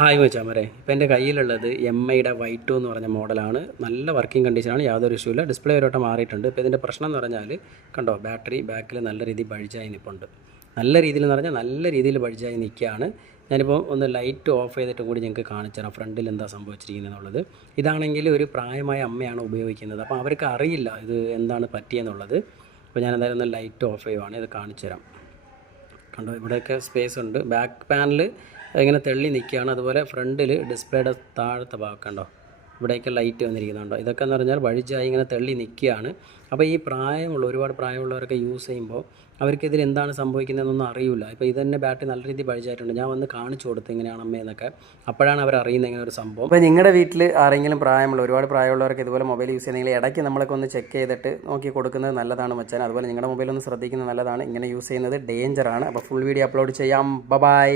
Hi മച്ചാമരെ, ഇപ്പോൾ എൻ്റെ കയ്യിലുള്ളത് MIയുടെ Y2 എന്ന് പറഞ്ഞ മോഡലാണ്. നല്ല വർക്കിംഗ് കണ്ടീഷനാണ്, യാതൊരു ഇഷ്യൂമില്ല. ഡിസ്പ്ലേ ഒരു വട്ടം മാറിയിട്ടുണ്ട്. ഇപ്പോൾ ഇതിൻ്റെ പ്രശ്നം എന്ന് പറഞ്ഞാൽ കണ്ടോ, ബാറ്ററി ബാക്കിൽ നല്ല രീതിയിൽ ബൾജായി നിൽപ്പുണ്ട്. നല്ല രീതിയിൽ എന്ന് പറഞ്ഞാൽ നല്ല രീതിയിൽ ബൾജായി നിൽക്കുകയാണ്. ഞാനിപ്പോൾ ഒന്ന് ലൈറ്റ് ഓഫ് ചെയ്തിട്ടും കൂടി നിങ്ങൾക്ക് കാണിച്ചു തരാം ഫ്രണ്ടിൽ എന്താ സംഭവിച്ചിരിക്കുന്നത് എന്നുള്ളത്. ഇതാണെങ്കിൽ ഒരു പ്രായമായ അമ്മയാണ് ഉപയോഗിക്കുന്നത്, അപ്പോൾ അവർക്ക് അറിയില്ല ഇത് എന്താണ് പറ്റിയെന്നുള്ളത്. അപ്പോൾ ഞാൻ എന്തായാലും ഒന്ന് ലൈറ്റ് ഓഫ് ചെയ്യുവാണ്, ഇത് കാണിച്ചു തരാം. കണ്ടോ, ഇവിടെയൊക്കെ സ്പേസ് ഉണ്ട്. ബാക്ക് പാനൽ ഇങ്ങനെ തെള്ളി നിൽക്കുകയാണ്. അതുപോലെ ഫ്രണ്ടിൽ ഡിസ്പ്ലേയുടെ താഴത്തെ ഭാഗം കണ്ടോ, ഇവിടെയൊക്കെ ലൈറ്റ് വന്നിരിക്കുന്നുണ്ടോ. ഇതൊക്കെ എന്ന് പറഞ്ഞാൽ വഴിച്ചായി ഇങ്ങനെ തെള്ളി നിൽക്കുകയാണ്. അപ്പോൾ ഈ ഒരുപാട് പ്രായമുള്ളവരൊക്കെ യൂസ് ചെയ്യുമ്പോൾ അവർക്കിതിൽ എന്താണ് സംഭവിക്കുന്നതെന്നൊന്നും അറിയില്ല. ഇപ്പോൾ ഇത് തന്നെ ബാറ്ററി നല്ല രീതിയിൽ വഴിച്ചായിട്ടുണ്ട്. ഞാൻ വന്ന് കാണിച്ചു കൊടുത്തു ഇങ്ങനെയാണ് അമ്മയെന്നൊക്കെ. അപ്പോഴാണ് അവർ അറിയുന്നത് ഇങ്ങനെ ഒരു സംഭവം. അപ്പോൾ നിങ്ങളുടെ വീട്ടിൽ ആരെങ്കിലും ഒരുപാട് പ്രായമുള്ളവർക്ക് ഇതുപോലെ മൊബൈൽ യൂസ് ചെയ്യുന്നെങ്കിൽ ഇടയ്ക്ക് നമ്മളൊക്കെ ഒന്ന് ചെക്ക് ചെയ്തിട്ട് നോക്കി കൊടുക്കുന്നത് നല്ലതാണ് മച്ചാൻ. അതുപോലെ നിങ്ങളുടെ മൊബൈൽ ഒന്ന് ശ്രദ്ധിക്കുന്നത് നല്ലതാണ്. ഇങ്ങനെ യൂസ് ചെയ്യുന്നത് ഡേഞ്ചറാണ്. അപ്പോൾ ഫുൾ വീഡിയോ അപ്ലോഡ് ചെയ്യാം. ബൈ.